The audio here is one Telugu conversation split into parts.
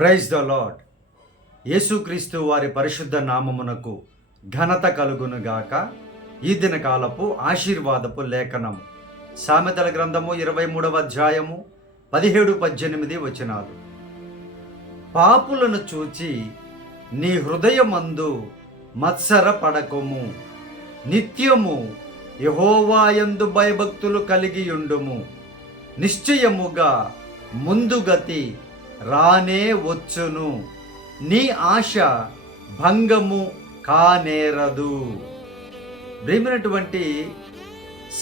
ప్రైజ్ ద లాడ్ యేసుక్రీస్తు వారి పరిశుద్ధ నామమునకు ఘనత కలుగునుగాక. ఈ దినకాలపు ఆశీర్వాదపు లేఖనము సామెతల గ్రంథము ఇరవై మూడవ అధ్యాయము పదిహేడు పద్దెనిమిది వచనాలు. పాపులను చూచి నీ హృదయమందు మత్సర పడకము. నిత్యము యహోవాయందు భయభక్తులు కలిగి ఉండుము. నిశ్చయముగా ముందుగతి రానే వచ్చును. నీ ఆశ భంగము కానేరదు. ప్రేమినటువంటి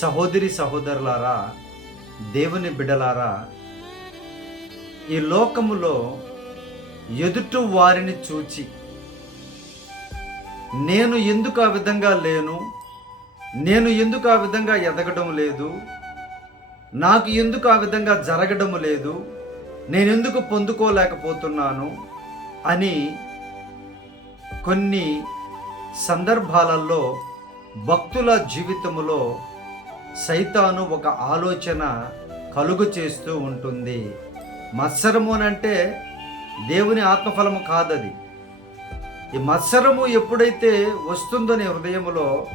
సహోదరి సహోదరులారా దేవుని బిడలారా ఈ లోకములో ఎదుటి వారిని చూచి నేను ఎందుకు ఆ విధంగా లేను? నేను ఎందుకు ఆ విధంగా ఎదగడం లేదు? నాకు ఎందుకు ఆ విధంగా జరగడం లేదు? నేను ఎందుకు పొందుకోలేకపోతున్నాను అని కొన్ని సందర్భాలలో భక్తుల జీవితములో సైతాను ఒక ఆలోచన కలుగు చేస్తూ ఉంటుంది. మత్సరము అని అంటే దేవుని ఆత్మఫలము కాదది. ఈ మత్సరము ఎప్పుడైతే వస్తుందో నీ హృదయంలో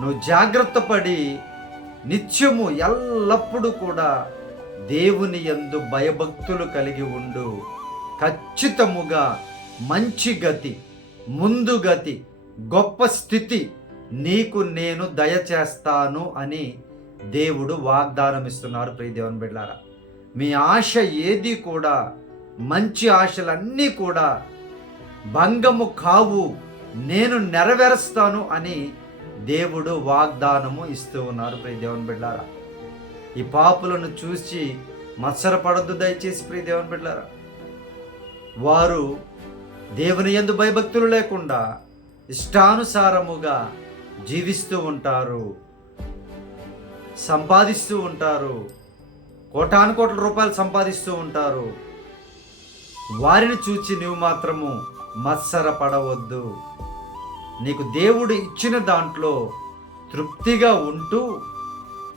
నువ్వు జాగ్రత్త పడి నిత్యము ఎల్లప్పుడూ కూడా దేవుని యందు భయభక్తులు కలిగి ఉండు. ఖచ్చితముగా మంచి గతి ముందు గతి గొప్ప స్థితి నీకు నేను దయచేస్తాను అని దేవుడు వాగ్దానం ఇస్తున్నారు ప్రియ బిడ్డారా మీ ఆశ ఏది కూడా మంచి ఆశలన్నీ కూడా భంగము కావు నేను నెరవేరుస్తాను అని దేవుడు వాగ్దానము ఇస్తూ ఉన్నారు. ప్రియదేవన్ బిళ్ళారా బిడ్డారా ఈ పాపులను చూసి మత్సరపడద్దు దయచేసి ప్రియ దేవుని బిడ్డారా వారు దేవుని ఎందు భయభక్తులు లేకుండా ఇష్టానుసారముగా జీవిస్తూ ఉంటారు సంపాదిస్తూ ఉంటారు కోటాను కోట్ల రూపాయలు సంపాదిస్తూ ఉంటారు. వారిని చూచి నువ్వు మాత్రము మత్సర పడవద్దు నీకు దేవుడు ఇచ్చిన దాంట్లో తృప్తిగా ఉంటూ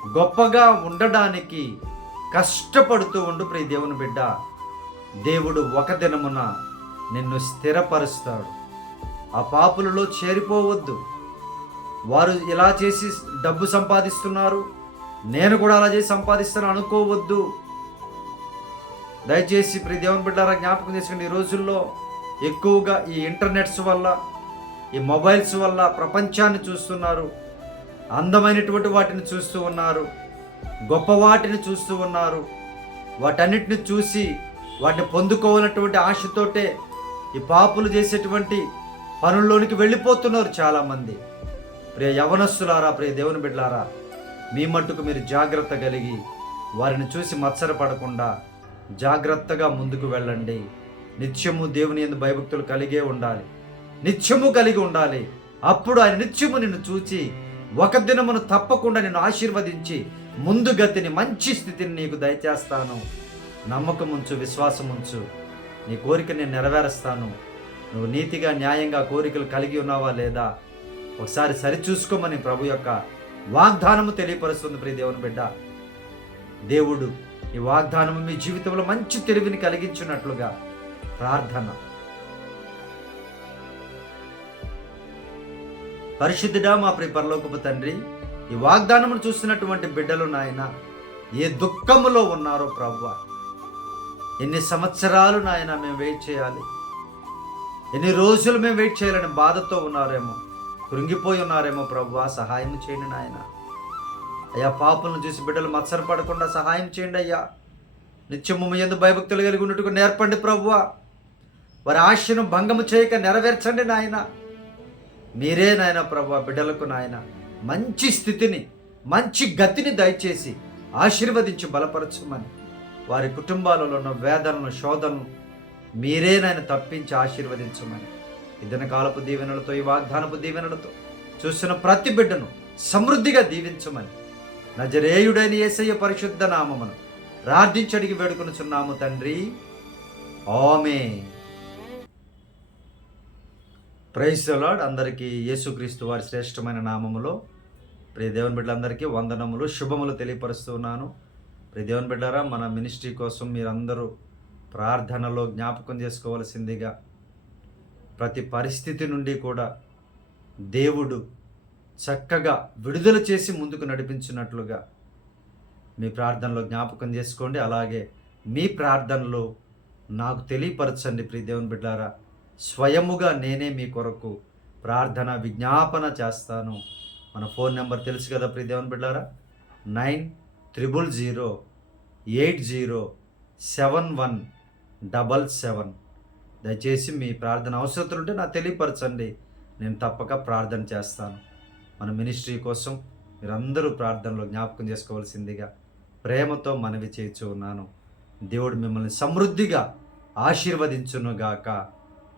గొప్పగా ఉండడానికి కష్టపడుతూ ఉండు ప్రియ దేవుని బిడ్డ. దేవుడు ఒక దినమున నిన్ను స్థిరపరుస్తాడు. ఆ పాపులలో చేరిపోవద్దు. వారు ఇలా చేసి డబ్బు సంపాదిస్తున్నారు. నేను కూడా అలా చేసి సంపాదిస్తాను అనుకోవద్దు. దయచేసి ప్రతి దేవుని బిడ్డారా జ్ఞాపకం చేసుకుని ఈ రోజుల్లో ఎక్కువగా ఈ ఇంటర్నెట్స్ వల్ల ఈ మొబైల్స్ వల్ల ప్రపంచాన్ని చూస్తున్నారు. అందమైనటువంటి వాటిని చూస్తూ ఉన్నారు. గొప్ప వాటిని చూస్తూ ఉన్నారు. వాటన్నిటిని చూసి వాటిని పొందుకోవాలన్నటువంటి ఆశతోటే ఈ పాపులు చేసేటువంటి పనుల్లోనికి వెళ్ళిపోతున్నారు చాలామంది. ప్రియ యవనస్సులారా ప్రియ దేవుని బిడ్డలారా మీ మట్టుకు మీరు జాగ్రత్త కలిగి వారిని చూసి మత్సరపడకుండా జాగ్రత్తగా ముందుకు వెళ్ళండి. నిత్యము దేవుని ఎందు భయభక్తులు కలిగే ఉండాలి. నిత్యము కలిగి ఉండాలి. అప్పుడు ఆయన నిత్యము నిన్ను చూచి ఒక దినమును తప్పకుండా నేను ఆశీర్వదించి ముందు గతిని మంచి స్థితిని నీకు దయచేస్తాను. నమ్మకం ఉంచు విశ్వాసం ఉంచు నీ కోరిక నేను నెరవేరుస్తాను. నువ్వు నీతిగా న్యాయంగా కోరికలు కలిగి ఉన్నావా లేదా? ఒకసారి సరిచూసుకోమని ప్రభు యొక్క వాగ్దానము తెలియపరుస్తుంది ప్రియ దేవుని బిడ్డ. దేవుడు ఈ వాగ్దానము మీ జీవితంలో మంచి తెలివిని కలిగించినట్లుగా ప్రార్థన. పరిశుద్ధుడా మా ప్రియ పరలోకపు తండ్రి ఈ వాగ్దానమును చూసినటువంటి బిడ్డలు నాయన ఏ దుఃఖములో ఉన్నారో ప్రవ్వ ఎన్ని సంవత్సరాలు నాయన మేము వెయిట్ చేయాలి? ఎన్ని రోజులు మేము వెయిట్ చేయాలని బాధతో ఉన్నారేమో కృంగిపోయి ఉన్నారేమో ప్రవ్వ సహాయం చేయండి నాయన. అయ్యా పాపులను చూసి బిడ్డలు మత్సరపడకుండా సహాయం చేయండి అయ్యా. నిత్యము మీ ఎందు భయభక్తులు కలిగి ఉన్నట్టుగా నేర్పండి ప్రభువ వారి ఆశను భంగము చేయక నెరవేర్చండి నాయన. మీరే నాయన ప్రభు బిడ్డలకు నాయన మంచి స్థితిని మంచి గతిని దయచేసి ఆశీర్వదించి బలపరచమని వారి కుటుంబాలలో ఉన్న వేదనను శోధనను మీరే నాయన తప్పించి ఆశీర్వదించమని ఇదన కాలపు దీవెనలతో ఈ వాగ్దానపు దీవెనలతో చూసిన ప్రతి బిడ్డను సమృద్ధిగా దీవించమని నజరేయుడైన యేసయ్య పరిశుద్ధ నామమును ప్రార్థించడికి వేడుకొనుచున్నాము తండ్రి. ఆమె ప్రైజ్ లాడ్ అందరికీ యేసుక్రీస్తు వారి శ్రేష్టమైన నామములో ప్రియ దేవుని బిడ్డలందరికీ వందనములు శుభములు తెలియపరుస్తున్నాను ప్రియ దేవుని బిడ్డారా మన మినిస్ట్రీ కోసం మీరందరూ ప్రార్థనలో జ్ఞాపకం చేసుకోవలసిందిగా ప్రతి పరిస్థితి నుండి కూడా దేవుడు చక్కగా విడుదల చేసి ముందుకు నడిపించినట్లుగా మీ ప్రార్థనలో జ్ఞాపకం చేసుకోండి. అలాగే మీ ప్రార్థనలో నాకు తెలియపరచండి ప్రియ దేవుని బిడ్డారా స్వయముగా నేనే మీ కొరకు ప్రార్థన విజ్ఞాపన చేస్తాను. మన ఫోన్ నెంబర్ తెలుసు కదా ప్రియ దేవుని బిడ్డారా nine triple zero eight zero seven one double seven. దయచేసి మీ ప్రార్థన అవసరతలు ఉంటే నాకు తెలియపరచండి. నేను తప్పక ప్రార్థన చేస్తాను. మన మినిస్ట్రీ కోసం మీరందరూ ప్రార్థనలో జ్ఞాపకం చేసుకోవాల్సిందిగా ప్రేమతో మనవి చేయించు ఉన్నాను. దేవుడు మిమ్మల్ని సమృద్ధిగా ఆశీర్వదించునుగాక. గాక